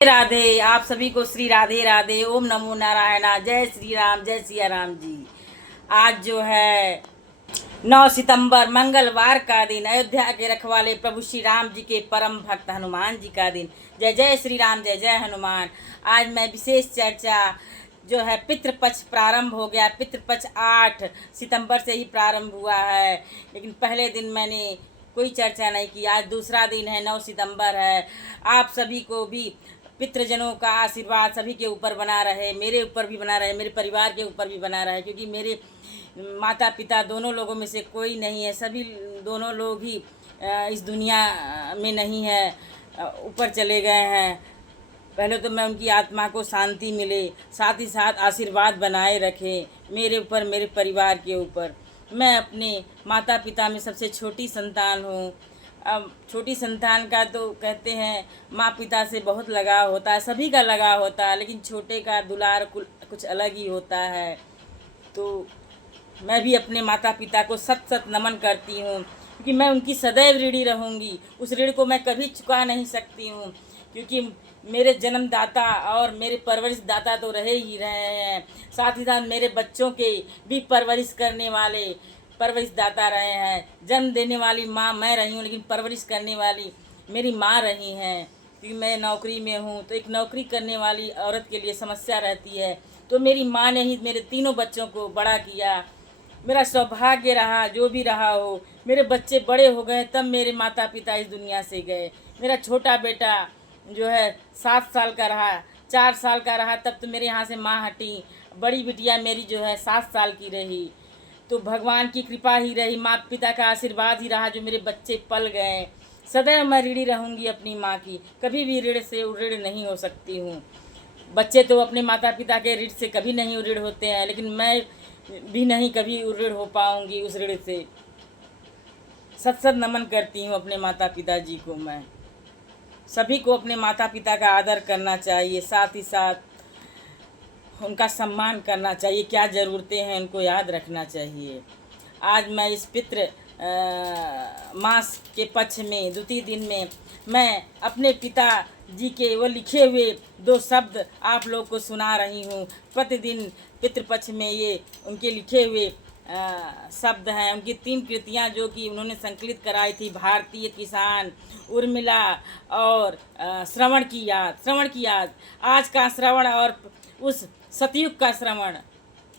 राधे। आप सभी को श्री राधे राधे। ओम नमो नारायणा। जय श्री राम, जय सिया राम जी। आज जो है 9 सितंबर मंगलवार का दिन, अयोध्या के रखवाले प्रभु श्री राम जी के परम भक्त हनुमान जी का दिन। जय जय श्री राम, जय जय हनुमान। आज मैं विशेष चर्चा जो है पितृपक्ष प्रारंभ हो गया। पितृपक्ष 8 सितंबर से ही प्रारंभ हुआ है, लेकिन पहले दिन मैंने कोई चर्चा नहीं की। आज दूसरा दिन है, 9 सितंबर है। आप सभी को भी पितृजनों का आशीर्वाद सभी के ऊपर बना रहे, मेरे ऊपर भी बना रहे, मेरे परिवार के ऊपर भी बना रहे, क्योंकि मेरे माता पिता दोनों लोगों में से कोई नहीं है। सभी दोनों लोग ही इस दुनिया में नहीं है, ऊपर चले गए हैं। पहले तो मैं उनकी आत्मा को शांति मिले, साथ ही साथ आशीर्वाद बनाए रखे मेरे ऊपर, मेरे परिवार के ऊपर। मैं अपने माता पिता में सबसे छोटी संतान हूँ। अब छोटी संतान का तो कहते हैं माँ पिता से बहुत लगाव होता है, सभी का लगाव होता है, लेकिन छोटे का दुलार कुछ अलग ही होता है। तो मैं भी अपने माता पिता को सत सत नमन करती हूँ, क्योंकि मैं उनकी सदैव ऋणी रहूँगी। उस ऋण को मैं कभी चुका नहीं सकती हूँ, क्योंकि मेरे जन्मदाता और मेरे परवरिश दाता तो रहे ही रहे हैं। साथ ही साथ मेरे बच्चों के भी परवरिश करने वाले परवरिश दाता रहे हैं। जन्म देने वाली माँ मैं रही हूँ, लेकिन परवरिश करने वाली मेरी माँ रही हैं। क्योंकि मैं नौकरी में हूँ, तो एक नौकरी करने वाली औरत के लिए समस्या रहती है। तो मेरी माँ ने ही मेरे तीनों बच्चों को बड़ा किया। मेरा सौभाग्य रहा, जो भी रहा हो, मेरे बच्चे बड़े हो गए तब मेरे माता पिता इस दुनिया से गए। मेरा छोटा बेटा जो है 7 साल का रहा, 4 साल का रहा तब तो मेरे यहाँ से माँ हटी। बड़ी बिटिया मेरी जो है 7 साल की रही। तो भगवान की कृपा ही रही, माता पिता का आशीर्वाद ही रहा जो मेरे बच्चे पल गए। सदैव मैं ऋणी रहूँगी अपनी माँ की, कभी भी ऋण से उऋण नहीं हो सकती हूँ। बच्चे तो अपने माता पिता के ऋण से कभी नहीं उऋण होते हैं, लेकिन मैं भी नहीं कभी उऋण हो पाऊँगी उस ऋण से। सत सत नमन करती हूँ अपने माता पिता जी को। मैं सभी को अपने माता पिता का आदर करना चाहिए, साथ ही साथ उनका सम्मान करना चाहिए। क्या ज़रूरतें हैं उनको याद रखना चाहिए। आज मैं इस पितृ मास के पक्ष में द्वितीय दिन में मैं अपने पिता जी के वो लिखे हुए 2 शब्द आप लोग को सुना रही हूँ। प्रतिदिन पितृपक्ष में ये उनके लिखे हुए शब्द हैं। उनकी 3 कृतियाँ जो कि उन्होंने संकलित कराई थी, भारतीय किसान, उर्मिला और श्रवण की याद। श्रवण की याद, आज का श्रवण और उस सतयुग का श्रवण,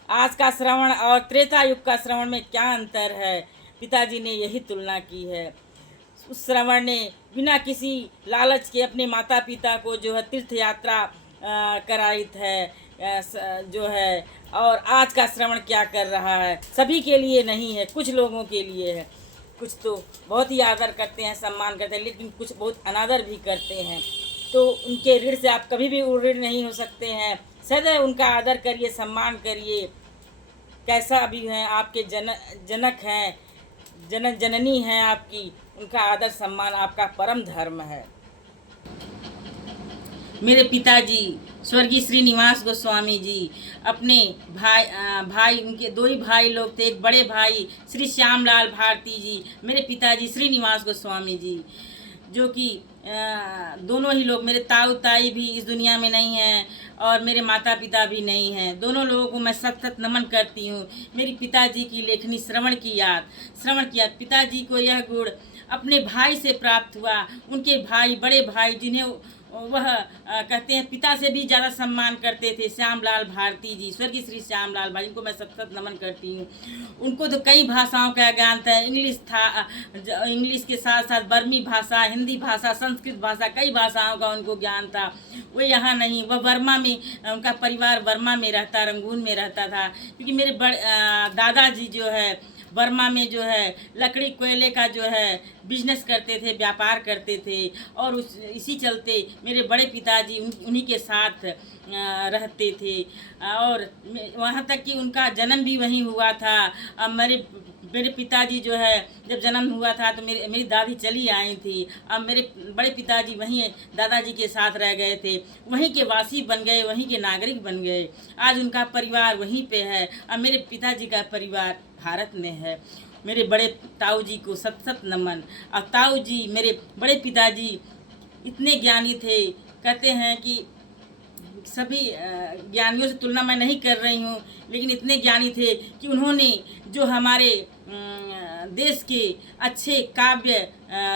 आज का श्रवण और त्रेता युग का श्रवण में क्या अंतर है, पिताजी ने यही तुलना की है। उस श्रवण ने बिना किसी लालच के अपने माता पिता को जो है तीर्थ यात्रा कराई है जो है। और आज का श्रवण क्या कर रहा है, सभी के लिए नहीं है, कुछ लोगों के लिए है। कुछ तो बहुत ही आदर करते हैं, सम्मान करते हैं, लेकिन कुछ बहुत अनादर भी करते हैं। तो उनके ऋण से आप कभी भी ऋण नहीं हो सकते हैं। सदैव उनका आदर करिए, सम्मान करिए। कैसा भी हैं, आपके जनक हैं, जननी हैं आपकी, उनका आदर सम्मान आपका परम धर्म है। मेरे पिताजी स्वर्गीय श्रीनिवास गोस्वामी जी अपने भाई उनके 2 ही भाई लोग थे। एक बड़े भाई श्री श्यामलाल भारती जी, मेरे पिताजी श्रीनिवास गोस्वामी जी, जो कि दोनों ही लोग, मेरे ताऊ ताई भी इस दुनिया में नहीं हैं और मेरे माता पिता भी नहीं हैं। दोनों लोगों को मैं सत सत नमन करती हूँ। मेरी पिताजी की लेखनी श्रवण की याद। श्रवण की याद, पिताजी को यह गुण अपने भाई से प्राप्त हुआ। उनके भाई, बड़े भाई, जिन्हें वह कहते हैं पिता से भी ज़्यादा सम्मान करते थे, श्यामलाल भारती जी, स्वर्गीय श्री श्यामलाल भाई, इनको मैं सत नमन करती हूँ। उनको तो कई भाषाओं का ज्ञान था। इंग्लिश था, इंग्लिश के साथ साथ बर्मी भाषा, हिंदी भाषा, संस्कृत भाषा, कई भाषाओं का उनको ज्ञान था। वो यहाँ नहीं, वह बर्मा में, उनका परिवार बर्मा में रहता, रंगून में रहता था। क्योंकि मेरे दादाजी जो है बर्मा में जो है लकड़ी कोयले का जो है बिजनेस करते थे, व्यापार करते थे। और इसी चलते मेरे बड़े पिताजी उन्हीं के साथ रहते थे। और वहाँ तक कि उनका जन्म भी वहीं हुआ था। अब मेरे पिताजी जो है जब जन्म हुआ था तो मेरी दादी चली आई थी। अब मेरे बड़े पिताजी वहीं दादाजी के साथ रह गए थे, वहीं के वासी बन गए, वहीं के नागरिक बन गए। आज उनका परिवार वहीं पे है। अब मेरे पिताजी का परिवार भारत में है। मेरे बड़े ताऊ जी को सत सत नमन। और ताऊ जी, मेरे बड़े पिताजी इतने ज्ञानी थे कहते हैं कि सभी ज्ञानियों से तुलना मैं नहीं कर रही हूँ, लेकिन इतने ज्ञानी थे कि उन्होंने जो हमारे देश के अच्छे काव्य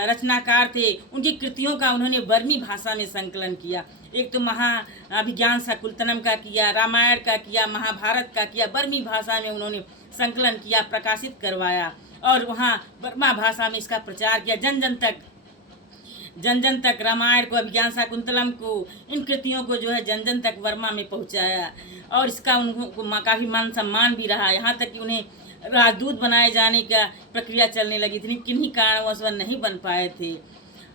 रचनाकार थे, उनकी कृतियों का उन्होंने बर्मी भाषा में संकलन किया। एक तो महाअभिज्ञान शाकुंतलम का किया, रामायण का किया, महाभारत का किया, बर्मी भाषा में उन्होंने संकलन किया, प्रकाशित करवाया और वहाँ बर्मा भाषा में इसका प्रचार किया। जन जन तक रामायण को, अभिज्ञान शाकुंतलम को, इन कृतियों को जो है जन जन तक वर्मा में पहुंचाया और इसका उनको काफ़ी मान सम्मान भी रहा। यहाँ तक कि उन्हें राजदूत बनाए जाने का प्रक्रिया चलने लगी थी, किन्हीं कारणवश वह नहीं बन पाए थे।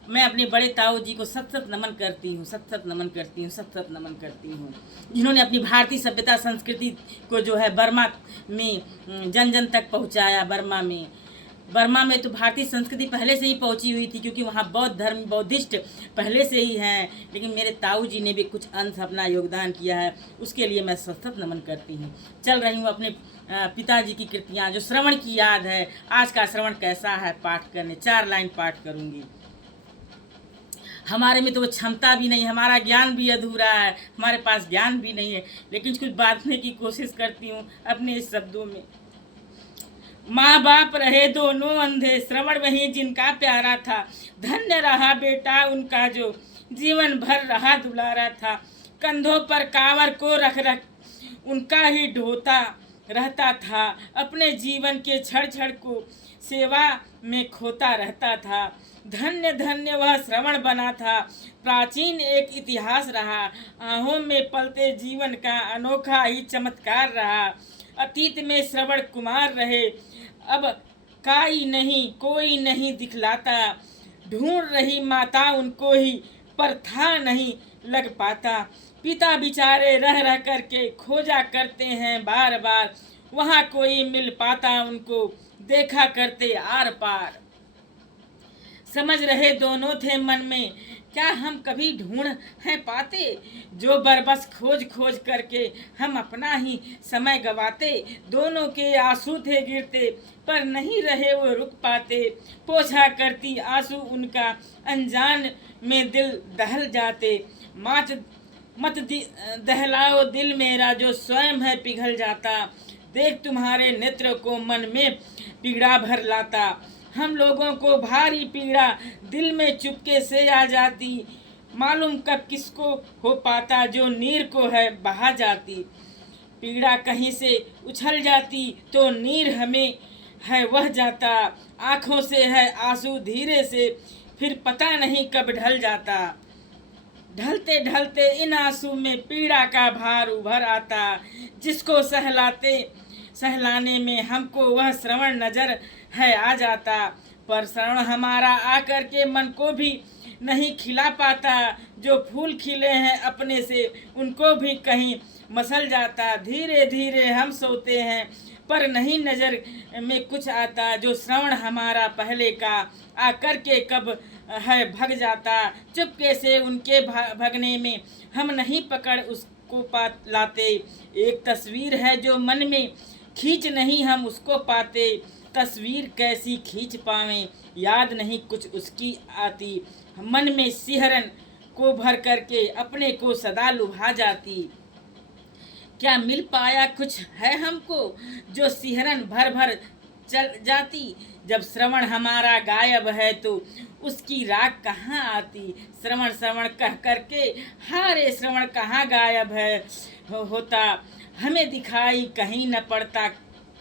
मैं अपने बड़े ताऊ जी को सत सत नमन करती हूँ, सत सत नमन करती हूँ, सत सत नमन करती हूँ, जिन्होंने अपनी भारतीय सभ्यता संस्कृति को जो है बर्मा में जन जन तक पहुँचाया। बर्मा में तो भारतीय संस्कृति पहले से ही पहुंची हुई थी, क्योंकि वहाँ बौद्ध धर्म, बौद्धिस्ट पहले से ही हैं, लेकिन मेरे ताऊ जी ने भी कुछ अंश अपना योगदान किया है, उसके लिए मैं सतत नमन करती हूँ। चल रही हूँ अपने पिताजी की कृतियाँ, जो श्रवण की याद है। आज का श्रवण कैसा है पाठ करने, 4 लाइन पाठ करूँगी। हमारे में तो वो क्षमता भी नहीं, हमारा ज्ञान भी अधूरा है, हमारे पास ज्ञान भी नहीं है, लेकिन कुछ बांटने की कोशिश करती हूँ अपने इस शब्दों में। माँ बाप रहे दोनों अंधे, श्रवण वही जिनका प्यारा था, धन्य रहा बेटा उनका जो जीवन भर रहा दुलारा था। कंधों पर कांवर को रख रख उनका ही ढोता रहता था, अपने जीवन के क्षण क्षण को सेवा में खोता रहता था। धन्य धन्य वह श्रवण बना था, प्राचीन एक इतिहास रहा, आहों में पलते जीवन का अनोखा ही चमत्कार रहा। अतीत में श्रवण कुमार रहे, अब कोई नहीं दिखलाता, ढूंढ रही माता उनको ही, पर था नहीं लग पाता। पिता बिचारे रह रह करके खोजा करते हैं बार बार, वहाँ कोई मिल पाता उनको, देखा करते आर पार। समझ रहे दोनों थे मन में, क्या हम कभी ढूंढ हैं पाते, जो बरबस खोज खोज करके हम अपना ही समय गवाते। दोनों के आंसू थे गिरते, पर नहीं रहे वो रुक पाते, पोछा करती आंसू उनका, अनजान में दिल दहल जाते। मत दहलाओ दिल मेरा, जो स्वयं है पिघल जाता, देख तुम्हारे नेत्र को मन में पीड़ा भर लाता। हम लोगों को भारी पीड़ा दिल में चुपके से आ जाती, मालूम कब किसको हो पाता, जो नीर को है बहा जाती। पीड़ा कहीं से उछल जाती तो नीर हमें है वह जाता, आँखों से है आंसू धीरे से, फिर पता नहीं कब ढल जाता। ढलते ढलते इन आंसू में पीड़ा का भार उभर आता, जिसको सहलाने में हमको वह श्रवण नजर है आ जाता। पर श्रवण हमारा आकर के मन को भी नहीं खिला पाता, जो फूल खिले हैं अपने से उनको भी कहीं मसल जाता। धीरे धीरे हम सोते हैं पर नहीं नज़र में कुछ आता, जो श्रवण हमारा पहले का आकर के कब है भग जाता। चुपके से उनके भगने में हम नहीं पकड़ उसको लाते, एक तस्वीर है जो मन में खींच नहीं हम उसको पाते। तस्वीर कैसी खींच पावें, याद नहीं कुछ उसकी आती, मन में सिहरन को भर करके अपने को सदा लुभा जाती। क्या मिल पाया कुछ है हमको, जो सिहरन भर भर चल जाती। जब श्रवण हमारा गायब है तो उसकी राग कहाँ आती। श्रवण श्रवण कह करके हारे श्रवण कहाँ गायब है होता, हमें दिखाई कहीं न पड़ता,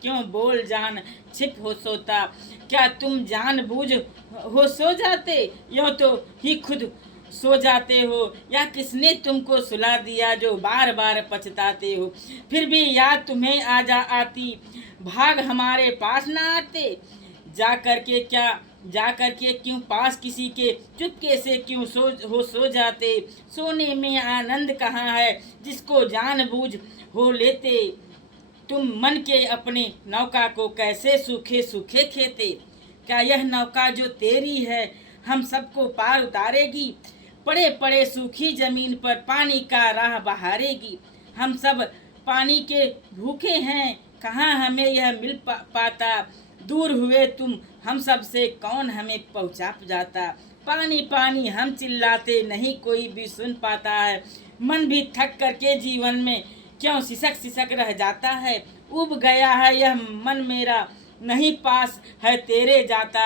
क्यों बोल जान छिप हो सोता। क्या तुम जान बूझ हो सो जाते, यो तो ही खुद सो जाते हो, या किसने तुमको सुला दिया जो बार बार पछताते हो। फिर भी याद तुम्हें आती, भाग हमारे पास ना आते। जा करके क्यों पास किसी के, चुपके से क्यों सो जाते। सोने में आनंद कहाँ है, जिसको जानबूझ हो लेते। तुम मन के अपने नौका को कैसे सूखे सूखे खेते। क्या यह नौका जो तेरी है हम सबको पार उतारेगी। पड़े पड़े सूखी जमीन पर पानी का राह बहारेगी। हम सब पानी के भूखे हैं, कहाँ हमें यह मिल पाता। दूर हुए तुम हम सब से, कौन हमें पहुँचा जाता। पानी पानी हम चिल्लाते नहीं कोई भी सुन पाता है। मन भी थक करके जीवन में क्यों सिसक सिसक रह जाता है। उब गया है यह मन मेरा नहीं पास है तेरे जाता।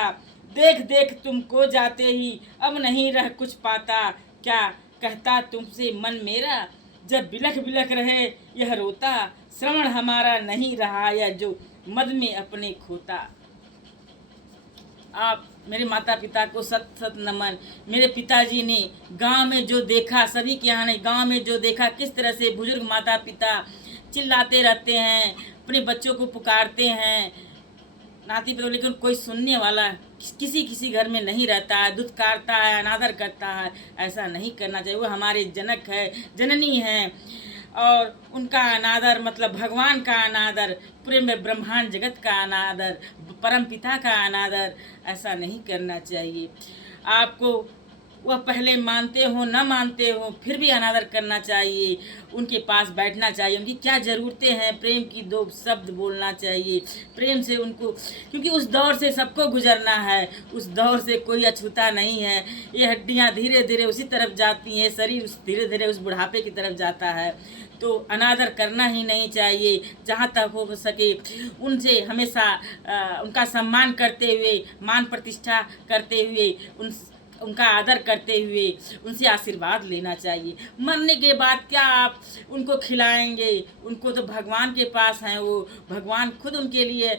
देख देख तुमको जाते ही अब नहीं रह कुछ पाता। क्या कहता तुमसे मन मेरा जब बिलख बिलख रहे यह रोता। श्रवण हमारा नहीं रहा यह जो मद में अपने खोता। आप मेरे माता पिता को सत सत नमन। मेरे पिताजी ने गांव में जो देखा, सभी के यहाँ ने गांव में जो देखा, किस तरह से बुजुर्ग माता पिता चिल्लाते रहते हैं, अपने बच्चों को पुकारते हैं नाती पोते, लेकिन कोई सुनने वाला किसी किसी घर में नहीं रहता है। दुत्कारता है, अनादर करता है। ऐसा नहीं करना चाहिए। वो हमारे जनक है, जननी है, और उनका अनादर मतलब भगवान का अनादर, पूरे में ब्रह्मांड जगत का अनादर, परम पिता का अनादर ऐसा नहीं करना चाहिए। आपको वह पहले मानते हो न मानते हो फिर भी अनादर करना चाहिए। उनके पास बैठना चाहिए, उनकी क्या ज़रूरतें हैं, प्रेम की दो शब्द बोलना चाहिए, प्रेम से उनको, क्योंकि उस दौर से सबको गुजरना है। उस दौर से कोई अछूता नहीं है। ये हड्डियाँ धीरे धीरे उसी तरफ जाती हैं, शरीर धीरे धीरे उस बुढ़ापे की तरफ जाता है। तो अनादर करना ही नहीं चाहिए। जहाँ तक हो सके उनसे हमेशा उनका सम्मान करते हुए, मान प्रतिष्ठा करते हुए, उनका आदर करते हुए उनसे आशीर्वाद लेना चाहिए। मरने के बाद क्या आप उनको खिलाएंगे? उनको तो भगवान के पास हैं, वो भगवान खुद उनके लिए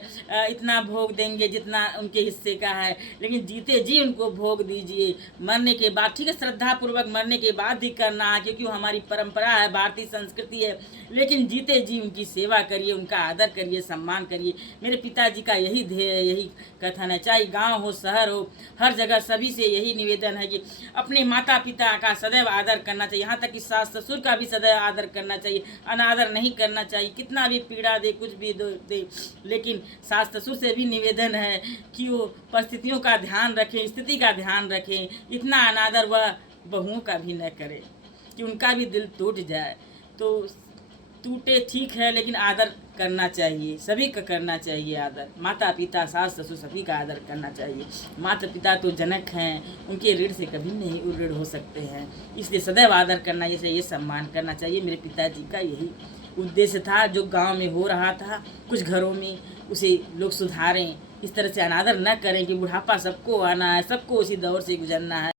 इतना भोग देंगे जितना उनके हिस्से का है। लेकिन जीते जी उनको भोग दीजिए। मरने के बाद ठीक है, श्रद्धापूर्वक मरने के बाद भी करना है, क्योंकि वो हमारी परंपरा है, भारतीय संस्कृति है। लेकिन जीते जी उनकी सेवा करिए, उनका आदर करिए, सम्मान करिए। मेरे पिताजी का यही ध्येय, यही कथन है। चाहे गाँव हो, शहर हो, हर जगह सभी से यही निवेदन है कि अपने माता पिता का सदैव आदर करना चाहिए। यहाँ तक कि सास ससुर का भी सदैव आदर करना चाहिए। अनादर नहीं करना चाहिए। कितना भी पीड़ा दे, कुछ भी दे, लेकिन सास ससुर से भी निवेदन है कि वो परिस्थितियों का ध्यान रखें, स्थिति का ध्यान रखें। इतना अनादर वह बहुओं का भी न करे कि उनका भी दिल टूट जाए। तो टूटे ठीक है, लेकिन आदर करना चाहिए, सभी का करना चाहिए आदर। माता पिता, सास ससुर सभी का आदर करना चाहिए। माता पिता तो जनक हैं, उनके ऋण से कभी नहीं ऋण हो सकते हैं, इसलिए सदैव आदर करना चाहिए, सम्मान करना चाहिए। मेरे पिताजी का यही उद्देश्य था, जो गांव में हो रहा था कुछ घरों में, उसे लोग सुधारें, इस तरह से अनादर न करें कि बुढ़ापा सबको आना है, सबको उसी दौर से गुजरना है।